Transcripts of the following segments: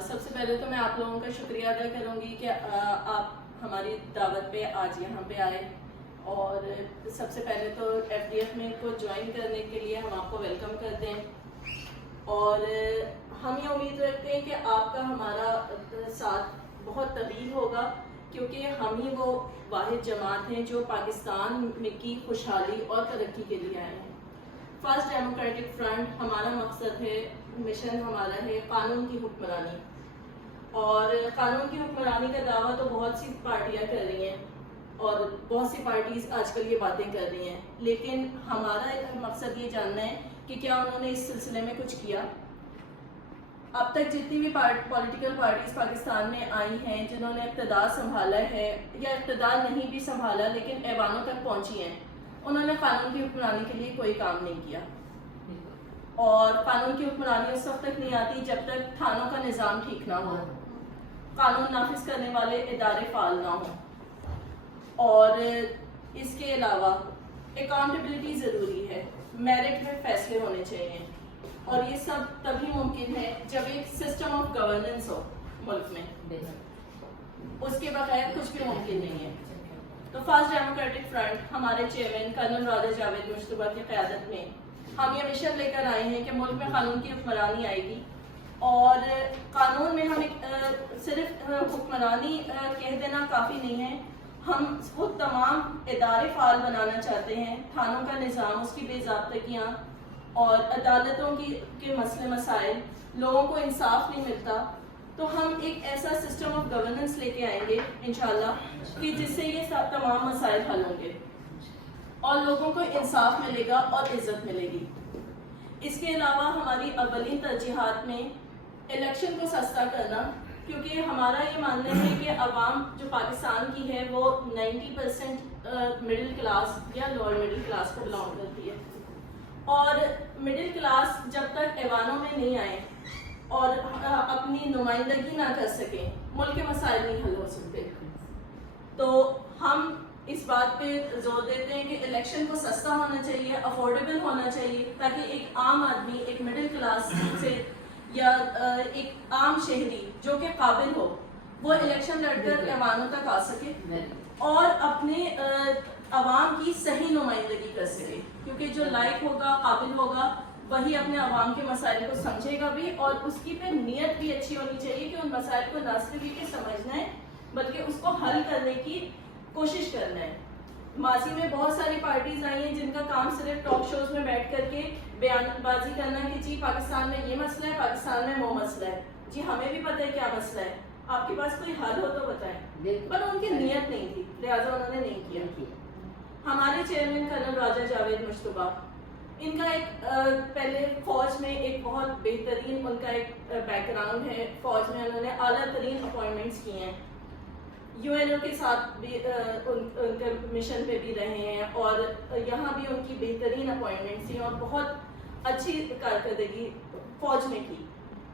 سب سے پہلے تو میں آپ لوگوں کا شکریہ ادا کروں گی کہ آپ ہماری دعوت پہ آج یہاں پہ آئے، اور سب سے پہلے تو ایف ڈی ایف میں کو جوائن کرنے کے لیے ہم آپ کو ویلکم کرتے ہیں، اور ہم یہ امید رکھتے ہیں کہ آپ کا ہمارا ساتھ بہت طویل ہوگا، کیونکہ ہم ہی وہ واحد جماعت ہیں جو پاکستان کی خوشحالی اور ترقی کے لیے آئے ہیں۔ فرسٹ ڈیموکریٹک فرنٹ ہمارا مقصد ہے، مشن ہمارا ہے قانون کی حکمرانی، اور قانون کی حکمرانی کا دعویٰ تو بہت سی پارٹیاں کر رہی ہیں اور بہت سی پارٹیز آج کل یہ باتیں کر رہی ہیں، لیکن ہمارا مقصد یہ جاننا ہے کہ کیا انہوں نے اس سلسلے میں کچھ کیا۔ اب تک جتنی بھی پولیٹیکل پارٹیز پاکستان میں آئی ہیں جنہوں نے اقتدار سنبھالا ہے یا اقتدار نہیں بھی سنبھالا لیکن ایوانوں تک پہنچی ہیں، انہوں نے قانون کی حکمرانی کے لیے کوئی کام نہیں کیا، اور قانون کی حکمرانی اس وقت تک نہیں آتی جب تک تھانوں کا نظام ٹھیک نہ ہو، قانون نافذ کرنے والے ادارے فعال نہ ہوں، اور اس کے علاوہ اکاؤنٹیبلٹی ضروری ہے، میرٹ میں فیصلے ہونے چاہیے، اور یہ سب تبھی ممکن ہے جب ایک سسٹم آف گورننس ہو ملک میں، اس کے بغیر کچھ بھی ممکن نہیں ہے۔ تو فرسٹ ڈیموکریٹک فرنٹ ہمارے چیئرمین کرنل راجہ جاوید مشتبہ کی قیادت میں ہم یہ مشن لے کر آئے ہیں کہ ملک میں قانون کی حکمرانی آئے گی، اور قانون میں ہم صرف حکمرانی کہہ دینا کافی نہیں ہے، ہم خود تمام ادارے فعال بنانا چاہتے ہیں، تھانوں کا نظام، اس کی بے ضابطگیاں اور عدالتوں کے مسئلے مسائل، لوگوں کو انصاف نہیں ملتا، تو ہم ایک ایسا سسٹم آف گورننس لے کے آئیں گے انشاءاللہ کہ جس سے یہ تمام مسائل حل ہوں گے اور لوگوں کو انصاف ملے گا اور عزت ملے گی۔ اس کے علاوہ ہماری اولین ترجیحات میں الیکشن کو سستا کرنا، کیونکہ ہمارا یہ ماننا ہے کہ عوام جو پاکستان کی ہے وہ 90% مڈل کلاس یا لوور مڈل کلاس کو بلانگ کرتی ہے، اور مڈل کلاس جب تک ایوانوں میں نہیں آئے اور اپنی نمائندگی نہ کر سکیں، ملک کے مسائل نہیں حل ہو سکتے۔ تو ہم اس بات پہ زور دیتے ہیں کہ الیکشن کو سستا ہونا چاہیے، افورڈیبل ہونا چاہیے، تاکہ ایک عام آدمی، ایک مڈل کلاس سے یا ایک عام شہری جو کہ قابل ہو، وہ الیکشن لڑ کر ایوانوں تک آ سکے اور اپنے عوام کی صحیح نمائندگی کر سکے، کیونکہ جو لائق ہوگا، قابل ہوگا، وہی اپنے عوام کے مسائل کو سمجھے گا بھی، اور اس کی پہ نیت بھی اچھی ہونی چاہیے کہ ان مسائل کو نہ صرف یہ سمجھنا ہے بلکہ اس کو حل کرنے کی کوشش کرنا ہے۔ ماضی میں بہت ساری پارٹیز آئی ہیں جن کا کام صرف ٹاک شوز میں بیٹھ کر کے بیان بازی کرنا کہ جی پاکستان میں یہ مسئلہ ہے، پاکستان میں وہ مسئلہ ہے، جی ہمیں بھی پتہ ہے کیا مسئلہ ہے، آپ کے پاس کوئی حل ہو تو بتائیں، پر ان کی نیت نہیں تھی، لہٰذا انہوں نے نہیں کیا۔ ہمارے چیئرمین کرنل راجہ جاوید مشتبہ، ان کا ایک پہلے فوج میں ایک بہت بہترین ان کا ایک بیک گراؤنڈ ہے، فوج میں انہوں نے اعلیٰ ترین اپوائنٹمنٹس کی ہیں، یو این او کے ساتھ بھی ان کے مشن پہ بھی رہے ہیں، اور یہاں بھی ان کی بہترین اپوائنٹمنٹس تھیں اور بہت اچھی کارکردگی فوج میں کی۔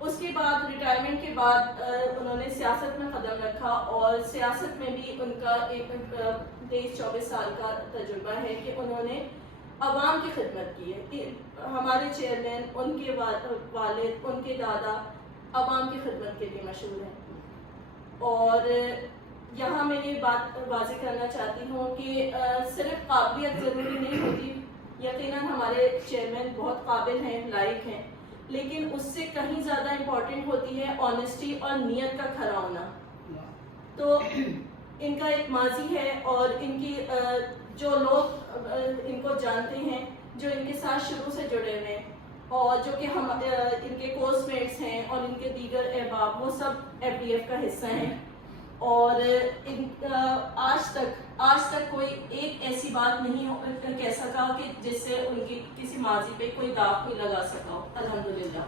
اس کے بعد ریٹائرمنٹ کے بعد انہوں نے سیاست میں قدم رکھا، اور سیاست میں بھی ان کا ایک 23-24 سال کا تجربہ ہے کہ انہوں نے عوام کی خدمت کی ہے۔ ہمارے چیئرمین، ان کے والد، ان کے دادا عوام کی خدمت کے لیے مشہور ہیں، اور یہاں میں یہ بات واضح کرنا چاہتی ہوں کہ صرف قابلیت ضروری نہیں ہوتی، یقیناً ہمارے چیئرمین بہت قابل ہیں، لائق ہیں، لیکن اس سے کہیں زیادہ امپورٹنٹ ہوتی ہے آنیسٹی اور نیت کا کھرا ہونا۔ تو ان کا ایک ماضی ہے، اور ان کی جو لوگ ان کو جانتے ہیں، جو ان کے ساتھ شروع سے جڑے ہوئے ہیں، اور جو کہ ہم ان کے کورس میٹس ہیں اور ان کے دیگر احباب، وہ سب ایف ڈی ایف کا حصہ ہیں، اور آج تک کوئی ایک ایسی بات نہیں کہہ سکا کہ جس سے ان کی کسی ماضی پہ کوئی داغ نہیں لگا سکا ہو، الحمدللہ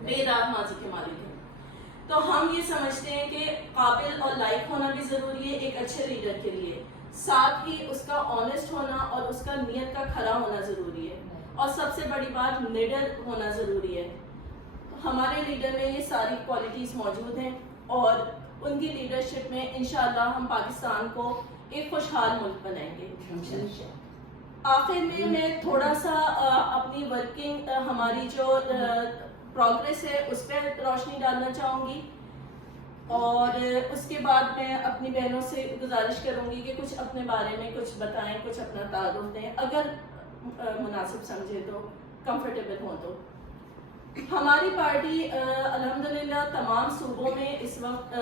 بے داغ ماضی کے مالک ہیں۔ تو ہم یہ سمجھتے ہیں کہ قابل اور لائق ہونا بھی ضروری ہے ایک اچھے لیڈر کے لیے، ساتھ ہی اس کا آنیسٹ ہونا اور اس کا نیت کا کھرا ہونا ضروری ہے، اور سب سے بڑی بات نڈر ہونا ضروری ہے۔ ہمارے لیڈر میں یہ ساری کوالٹیز موجود ہیں، اور ان کی لیڈرشپ میں انشاءاللہ ہم پاکستان کو ایک خوشحال ملک بنائیں گے۔ آخر میں تھوڑا سا اپنی ورکنگ، ہماری جو پروگریس ہے اس پہ روشنی ڈالنا چاہوں گی، اور اس کے بعد میں اپنی بہنوں سے گزارش کروں گی کہ کچھ اپنے بارے میں کچھ بتائیں، کچھ اپنا تعارف دیں، اگر مناسب سمجھے تو، کمفرٹیبل ہوں تو۔ ہماری پارٹی الحمدللہ تمام صوبوں میں اس وقت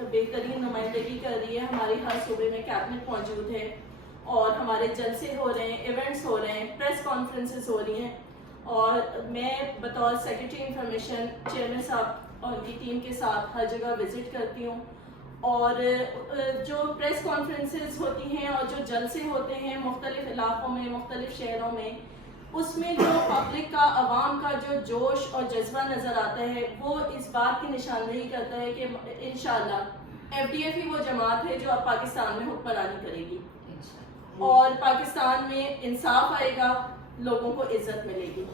بہترین نمائندگی کر رہی ہے، ہمارے ہر صوبے میں کیبنٹ موجود ہے، اور ہمارے جلسے ہو رہے ہیں، ایونٹس ہو رہے ہیں، پریس کانفرنسز ہو رہی ہیں، اور میں بطور سیکرٹری انفارمیشن چیئرمین صاحب اور ان کی ٹیم کے ساتھ ہر جگہ وزٹ کرتی ہوں، اور جو پریس کانفرنسز ہوتی ہیں اور جو جلسے ہوتے ہیں مختلف علاقوں میں، مختلف شہروں میں، اس میں جو پبلک کا، عوام کا جو جوش اور جذبہ نظر آتا ہے وہ اس بات کی نشاندہی کرتا ہے کہ انشاءاللہ ایف ڈی ایف ہی وہ جماعت ہے جو اب پاکستان میں حکمرانی کرے گی، اور پاکستان میں انصاف آئے گا، لوگوں کو عزت ملے گی۔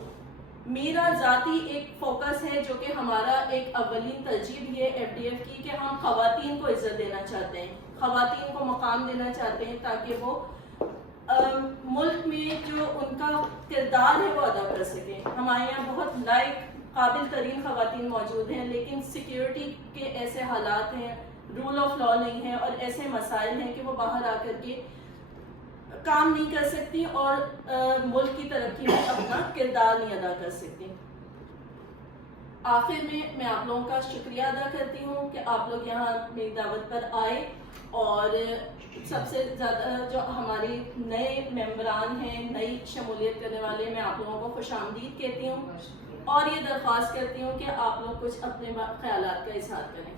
میرا ذاتی ایک فوکس ہے جو کہ ہمارا ایک اولین ترجیح بھی ہے ایف ڈی ایف کی، کہ ہم خواتین کو عزت دینا چاہتے ہیں، خواتین کو مقام دینا چاہتے ہیں، تاکہ وہ ملک میں جو ان کا کردار ہے وہ ادا کر سکیں۔ ہمارے یہاں بہت لائق قابل ترین خواتین موجود ہیں، لیکن سیکیورٹی کے ایسے حالات ہیں، رول آف لا نہیں ہے، اور ایسے مسائل ہیں کہ وہ باہر آ کر کے کام نہیں کر سکتی اور ملک کی ترقی میں اپنا کردار نہیں ادا کر سکتی۔ آخر میں آپ لوگوں کا شکریہ ادا کرتی ہوں کہ آپ لوگ یہاں میری دعوت پر آئے، اور سب سے زیادہ جو ہماری نئے ممبران ہیں، نئی شمولیت کرنے والے، میں آپ لوگوں کو خوش آمدید کہتی ہوں، اور یہ درخواست کرتی ہوں کہ آپ لوگ کچھ اپنے خیالات کا اظہار کریں۔